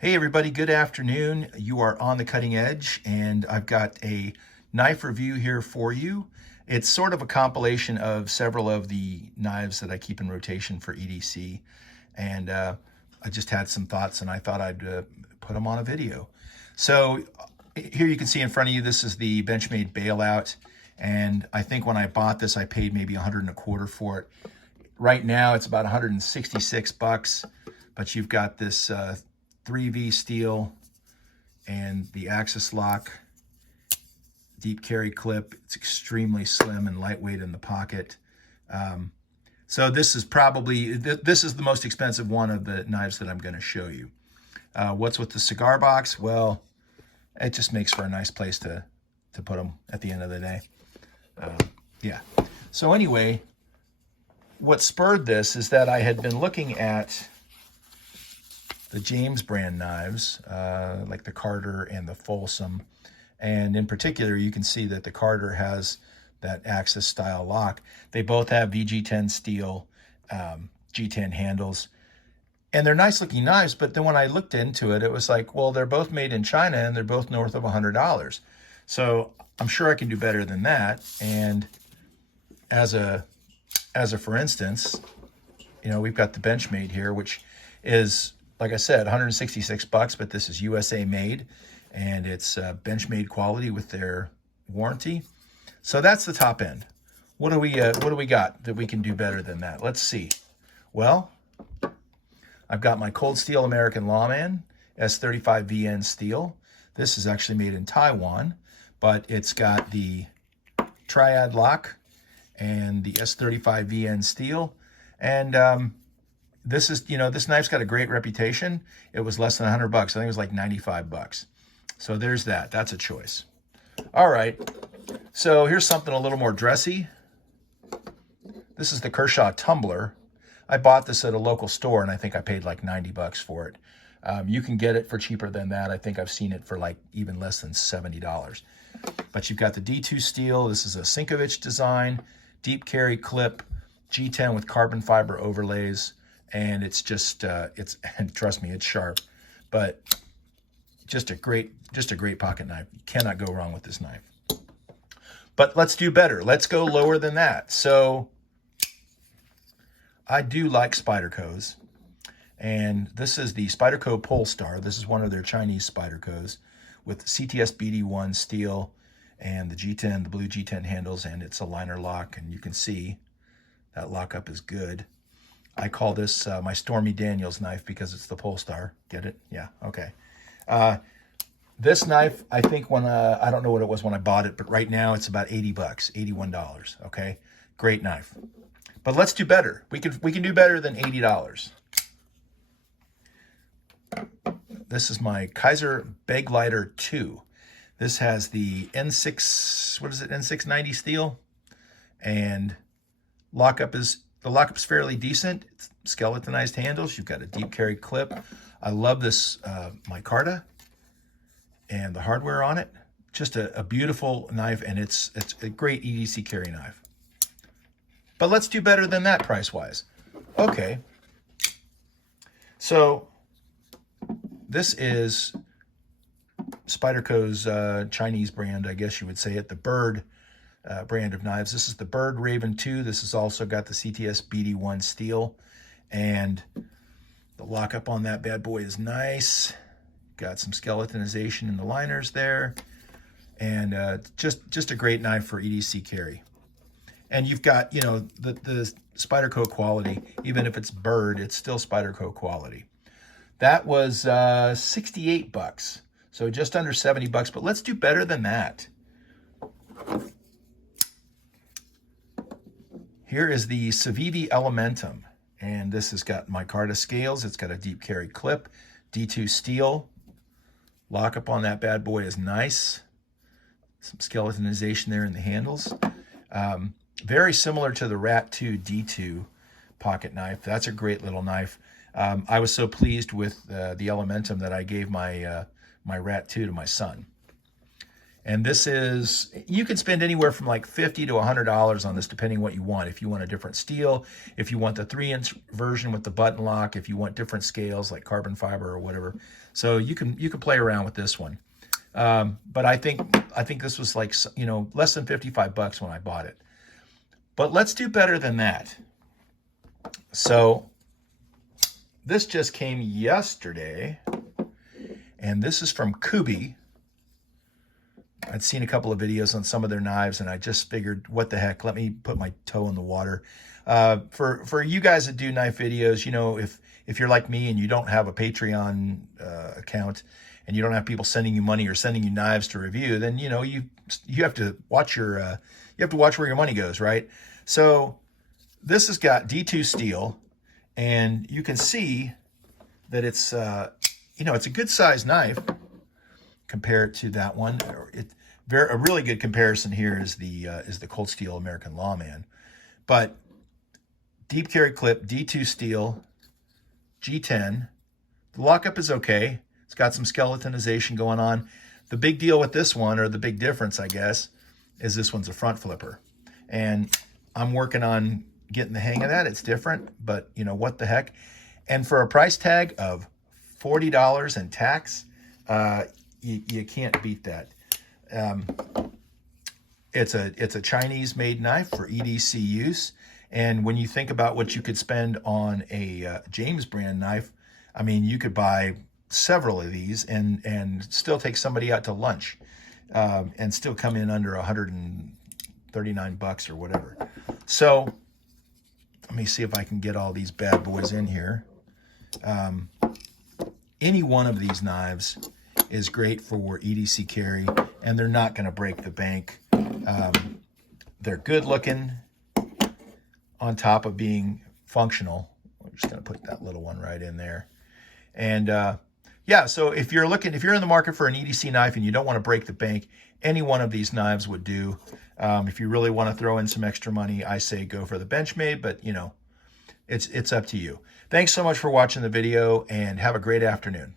Hey everybody, good afternoon. You are on the cutting edge and I've got a knife review here for you. It's sort of a compilation of several of the knives that I keep in rotation for EDC, and I just had some thoughts and I thought I'd put them on a video. So here you can see in front of you, this is the Benchmade bailout, and I think when I bought this I paid maybe 125 for it. Right now it's about 166 bucks, but you've got this 3V steel and the axis lock, deep carry clip. It's extremely slim and lightweight in the pocket. So this is probably, this is the most expensive one of the knives that I'm going to show you. What's with the cigar box? Well, it just makes for a nice place to put them at the end of the day. Yeah. So anyway, what spurred this is that I had been looking at the James brand knives, like the Carter and the Folsom. And in particular, you can see that the Carter has that Axis style lock. They both have VG10 steel, G10 handles. And they're nice looking knives, but then when I looked into it, it was like, well, they're both made in China and they're both north of $100. So I'm sure I can do better than that. And as a for instance, you know, we've got the Benchmade here, which is, like I said, 166 bucks, but this is USA made, and it's Benchmade quality with their warranty. So that's the top end. What do we got that we can do better than that? Let's see. Well, I've got my Cold Steel American Lawman S35VN steel. This is actually made in Taiwan, but it's got the triad lock and the S35VN steel. And this is, you know, this knife's got a great reputation. It was less than 100 bucks. I think it was like 95 bucks. So there's that. That's a choice. All right. So here's something a little more dressy. This is the Kershaw Tumbler. I bought this at a local store and I think I paid like 90 bucks for it. You can get it for cheaper than that. I think I've seen it for like even less than $70. But you've got the D2 steel. This is a Sinkovich design, deep carry clip, G10 with carbon fiber overlays. And it's just, and trust me, it's sharp, but just a great pocket knife. You cannot go wrong with this knife. But let's do better. Let's go lower than that. So I do like Spydercos, and this is the Spyderco Polestar. This is one of their Chinese Spydercos with CTS BD1 steel and the G10, the blue G10 handles, and it's a liner lock, and you can see that lockup is good. I call this my Stormy Daniels knife because it's the Polestar. Get it? Yeah, okay. This knife, I think when, I don't know what it was when I bought it, but right now it's about 80 bucks, $81, okay? Great knife. But let's do better. We can do better than $80. This is my Kizer Bag Lighter 2. This has the N6, what is it, N690 steel, and the lockup's fairly decent. It's skeletonized handles. You've got a deep carry clip. I love this micarta and the hardware on it. Just a beautiful knife, and it's a great EDC carry knife. But let's do better than that price-wise. Okay. So this is Spyderco's Chinese brand, I guess you would say it, the Bird brand of knives. This is the Bird Raven 2. This has also got the CTS BD1 steel, and the lockup on that bad boy is nice. Got some skeletonization in the liners there, and just a great knife for EDC carry. And you've got, you know, the Spyderco quality. Even if it's Bird, it's still Spyderco quality. That was 68 bucks, so just under 70 bucks. But let's do better than that. Here is the Savivi Elementum, and this has got micarta scales. It's got a deep carry clip, D2 steel. Lockup on that bad boy is nice. Some skeletonization there in the handles. Very similar to the Rat 2 D2 pocket knife. That's a great little knife. I was so pleased with the Elementum that I gave my my Rat 2 to my son. And this is, you can spend anywhere from like $50 to $100 on this, depending what you want. If you want a different steel, if you want the 3-inch version with the button lock, if you want different scales like carbon fiber or whatever. So you can play around with this one. But I think this was like, you know, less than 55 bucks when I bought it. But let's do better than that. So this just came yesterday, and this is from Kuby. I'd seen a couple of videos on some of their knives, and I just figured, what the heck, let me put my toe in the water. For you guys that do knife videos, you know, if you're like me and you don't have a Patreon account, and you don't have people sending you money or sending you knives to review, then, you know, you have to watch your you have to watch where your money goes, right? So this has got D2 steel, and you can see that it's you know, it's a good sized knife compared to that one. A really good comparison here is the Cold Steel American Lawman. But deep carry clip, D2 steel, G10. The lockup is okay. It's got some skeletonization going on. The big deal with this one, or the big difference, I guess, is this one's a front flipper. And I'm working on getting the hang of that. It's different, but you know, what the heck. And for a price tag of $40 and tax, you can't beat that. It's a Chinese-made knife for EDC use. And when you think about what you could spend on a James brand knife, I mean, you could buy several of these and still take somebody out to lunch and still come in under 139 bucks or whatever. So let me see if I can get all these bad boys in here. Any one of these knives is great for EDC carry, and they're not going to break the bank. They're good looking on top of being functional. I'm just going to put that little one right in there. And yeah, so if you're in the market for an EDC knife and you don't want to break the bank, any one of these knives would do. If you really want to throw in some extra money, I say go for the Benchmade, but you know, it's up to you. Thanks so much for watching the video, and have a great afternoon.